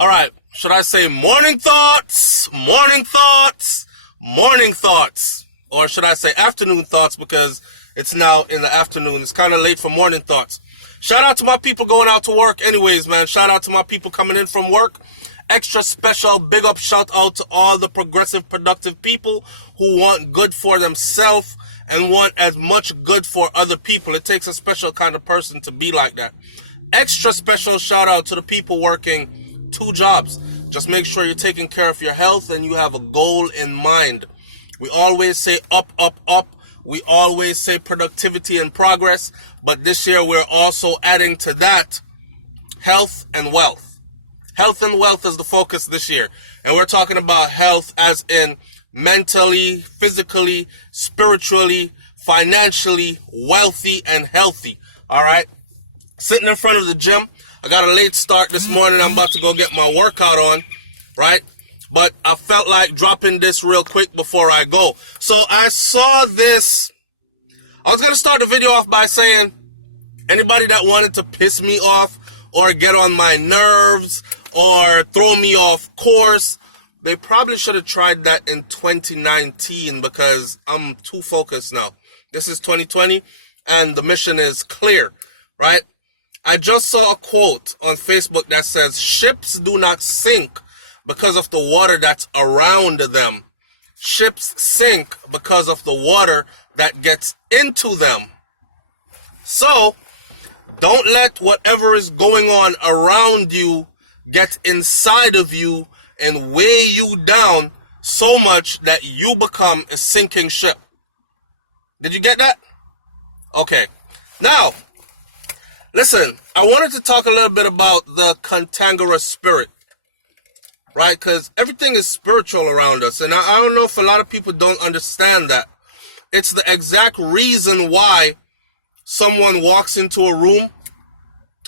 All right, should I say morning thoughts, morning thoughts, morning thoughts? Or should I say afternoon thoughts because it's now in the afternoon. It's kind of late for morning thoughts. Shout out to my people going out to work anyways, man. Shout out to my people coming in from work. Extra special big up shout out to all the progressive, productive people who want good for themselves and want as much good for other people. It takes a special kind of person to be like that. Extra special shout out to the people working 2 jobs. Just make sure you're taking care of your health and you have a goal in mind. We always say up, up, up. We always say productivity and progress. But this year we're also adding to that health and wealth. Health and wealth is the focus this year. And we're talking about health as in mentally, physically, spiritually, financially, wealthy and healthy. All right? Sitting in front of the gym. I got a late start this morning. I'm about to go get my workout on, right? But I felt like dropping this real quick before I go. So I saw this. I was going to start the video off by saying anybody that wanted to piss me off or get on my nerves or throw me off course, they probably should have tried that in 2019 because I'm too focused now. This is 2020 and the mission is clear, right? I just saw a quote on Facebook that says, ships do not sink because of the water that's around them. Ships sink because of the water that gets into them. So, don't let whatever is going on around you get inside of you and weigh you down so much that you become a sinking ship. Did you get that? Okay. Now, listen, I wanted to talk a little bit about the contangarous spirit, right? Because everything is spiritual around us. And I don't know if a lot of people don't understand that. It's the exact reason why someone walks into a room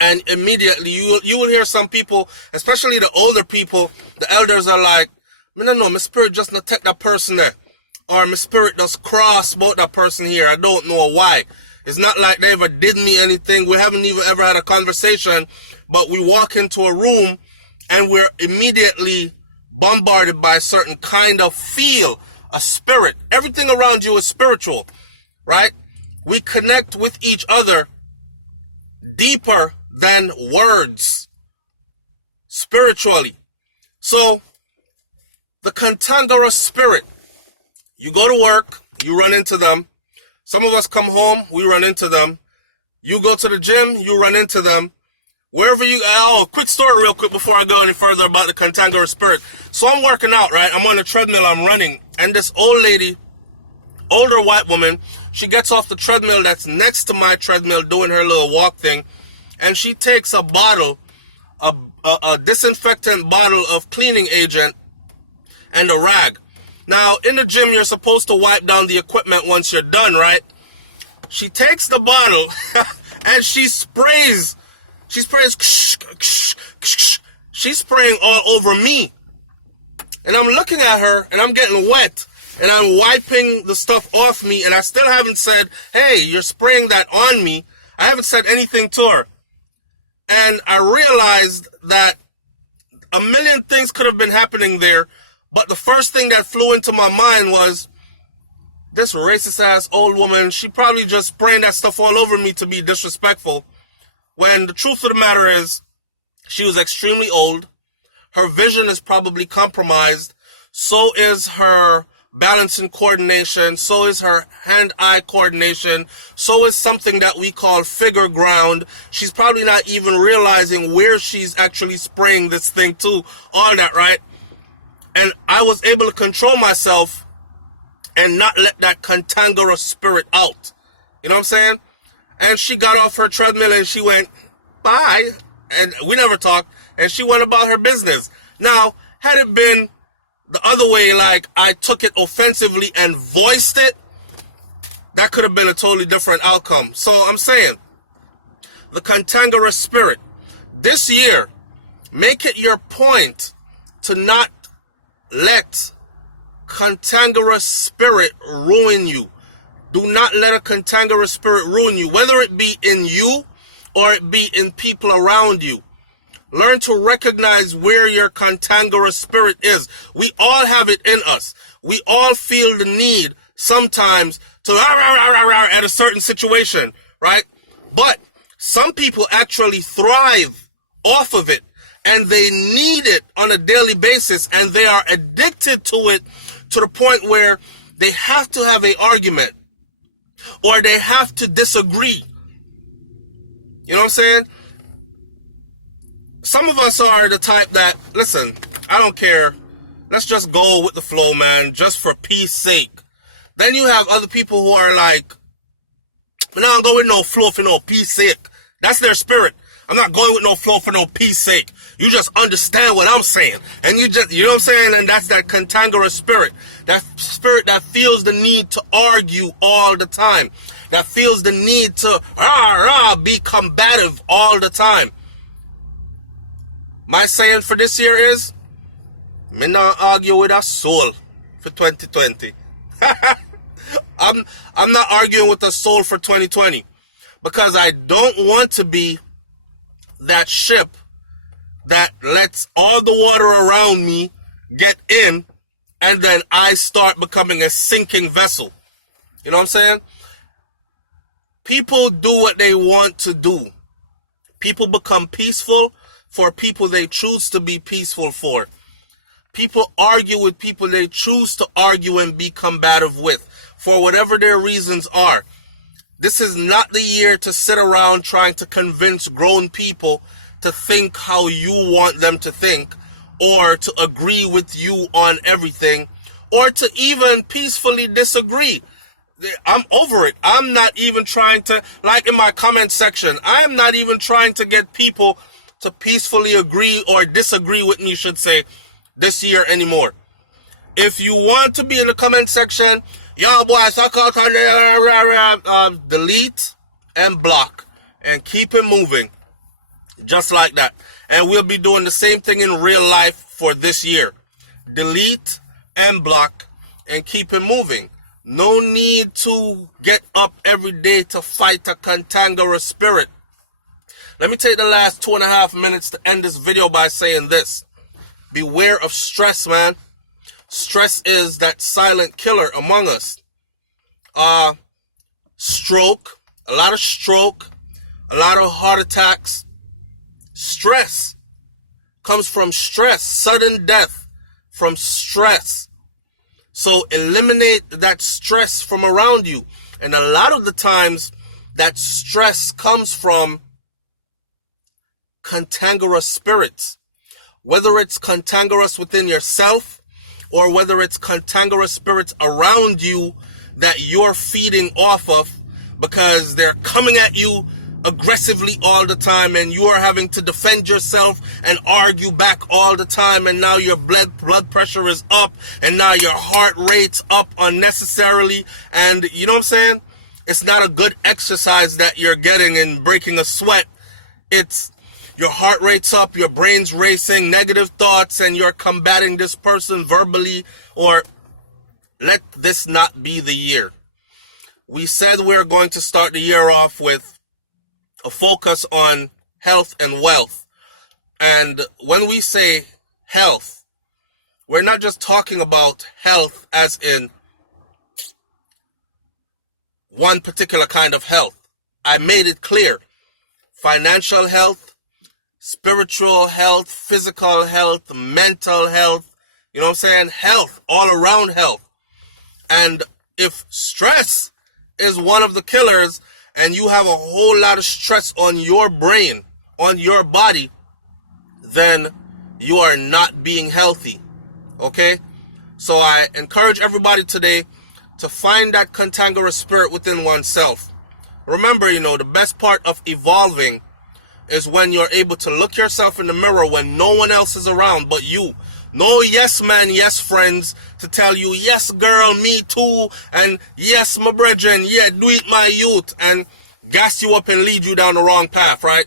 and immediately you will hear some people, especially the older people, the elders are like, no, my spirit just not take that person there. Or my spirit just cross about that person here. I don't know why. It's not like they ever did me anything. We haven't even ever had a conversation, but we walk into a room and we're immediately bombarded by a certain kind of feel, a spirit. Everything around you is spiritual, right? We connect with each other deeper than words, spiritually. So, the contangarous spirit, you go to work, you run into them. Some of us come home, we run into them. You go to the gym, you run into them. Wherever you, quick story real quick before I go any further about the contangarous spirit. So I'm working out, right? I'm on the treadmill, I'm running. And this old lady, older white woman, she gets off the treadmill that's next to my treadmill doing her little walk thing. And she takes a bottle, a disinfectant bottle of cleaning agent and a rag. Now, in the gym, you're supposed to wipe down the equipment once you're done, right? She takes the bottle and she sprays. She's spraying all over me. And I'm looking at her and I'm getting wet. And I'm wiping the stuff off me. And I still haven't said, hey, you're spraying that on me. I haven't said anything to her. And I realized that a million things could have been happening there. But the first thing that flew into my mind was, this racist ass old woman, she probably just spraying that stuff all over me to be disrespectful. When the truth of the matter is, she was extremely old. Her vision is probably compromised. So is her balance and coordination. So is her hand-eye coordination. So is something that we call figure ground. She's probably not even realizing where she's actually spraying this thing to. All that, right? And I was able to control myself and not let that contangarous spirit out. You know what I'm saying? And she got off her treadmill and she went, bye. And we never talked. And she went about her business. Now, had it been the other way, like I took it offensively and voiced it, that could have been a totally different outcome. So I'm saying, the contangarous spirit. This year, make it your point to not let contangarous spirit ruin you. Do not let a contangarous spirit ruin you, whether it be in you or it be in people around you. Learn to recognize where your contangarous spirit is. We all have it in us. We all feel the need sometimes to at a certain situation, right? But some people actually thrive off of it, and they need it on a daily basis, and they are addicted to it to the point where they have to have an argument or they have to disagree. You know what I'm saying? Some of us are the type that, listen, I don't care. Let's just go with the flow, man, just for peace sake. Then you have other people who are like, no, I'm going with no flow for no peace sake. That's their spirit. I'm not going with no flow for no peace sake. You just understand what I'm saying. And you know what I'm saying? And that's that contangarous spirit. That spirit that feels the need to argue all the time. That feels the need to be combative all the time. My saying for this year is, me not argue with a soul for 2020. I'm not arguing with a soul for 2020 because I don't want to be that ship that lets all the water around me get in and then I start becoming a sinking vessel. You know what I'm saying? People do what they want to do. People become peaceful for people they choose to be peaceful for. People argue with people they choose to argue and be combative with for whatever their reasons are. This is not the year to sit around trying to convince grown people to think how you want them to think, or to agree with you on everything, or to even peacefully disagree. I'm over it. I'm not even trying to, like in my comment section, I'm not even trying to get people to peacefully agree or disagree with me, should say, this year anymore. If you want to be in the comment section, yo boy, suck out on delete and block and keep it moving. Just like that. And we'll be doing the same thing in real life for this year. Delete and block and keep it moving. No need to get up every day to fight a contangarous spirit. Let me take the last 2.5 minutes to end this video by saying this. Beware of stress, man. Stress is that silent killer among us. Stroke, a lot of heart attacks. Stress comes from stress, sudden death from stress. So eliminate that stress from around you. And a lot of the times that stress comes from contangarous spirits. Whether it's contangarous within yourself or whether it's contangarous spirits around you that you're feeding off of because they're coming at you aggressively all the time and you are having to defend yourself and argue back all the time, and now your blood pressure is up and now your heart rate's up unnecessarily, and you know what I'm saying? It's not a good exercise that you're getting in breaking a sweat. It's your heart rate's up, your brain's racing, negative thoughts, and you're combating this person verbally. Or let this not be the year. We said we're going to start the year off with a focus on health and wealth. And when we say health, we're not just talking about health as in one particular kind of health. I made it clear. Financial health, spiritual health, physical health, mental health, you know what I'm saying? Health, all around health. And if stress is one of the killers and you have a whole lot of stress on your brain, on your body, then you are not being healthy. Okay? So I encourage everybody today to find that contangarous spirit within oneself. Remember, the best part of evolving is when you're able to look yourself in the mirror when no one else is around but you. No yes man, yes friends to tell you, yes girl, me too, and yes my brethren, yeah, do it my youth, and gas you up and lead you down the wrong path, right?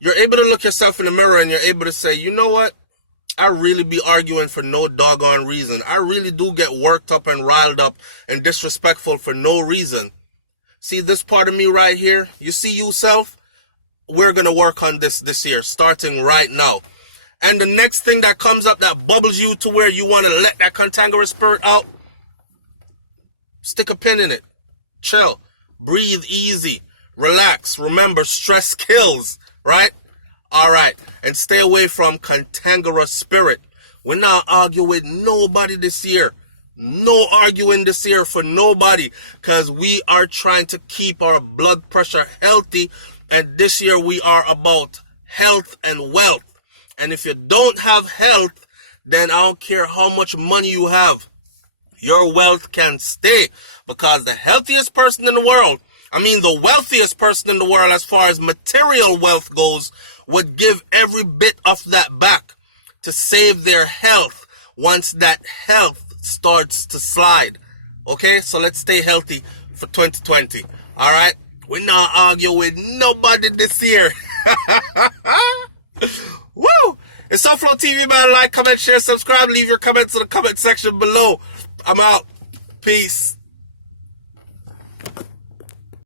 You're able to look yourself in the mirror and you're able to say, you know what? I really be arguing for no doggone reason. I really do get worked up and riled up and disrespectful for no reason. See this part of me right here? You see yourself? we're going to work on this year, starting right now. And the next thing that comes up that bubbles you to where you want to let that contangarous spirit out, stick a pin in it. Chill. Breathe easy. Relax. Remember, stress kills, right? All right. And stay away from contangarous spirit. We're not arguing with nobody this year. No arguing this year for nobody, because we are trying to keep our blood pressure healthy. And this year we are about health and wealth. And if you don't have health, then I don't care how much money you have, your wealth can stay. Because the healthiest person in the world, the wealthiest person in the world as far as material wealth goes, would give every bit of that back to save their health once that health starts to slide. Okay, so let's stay healthy for 2020. All right, we're not arguing with nobody this year. Woo! It's SouFLoTV, man. Like, comment, share, subscribe. Leave your comments in the comment section below. I'm out. Peace.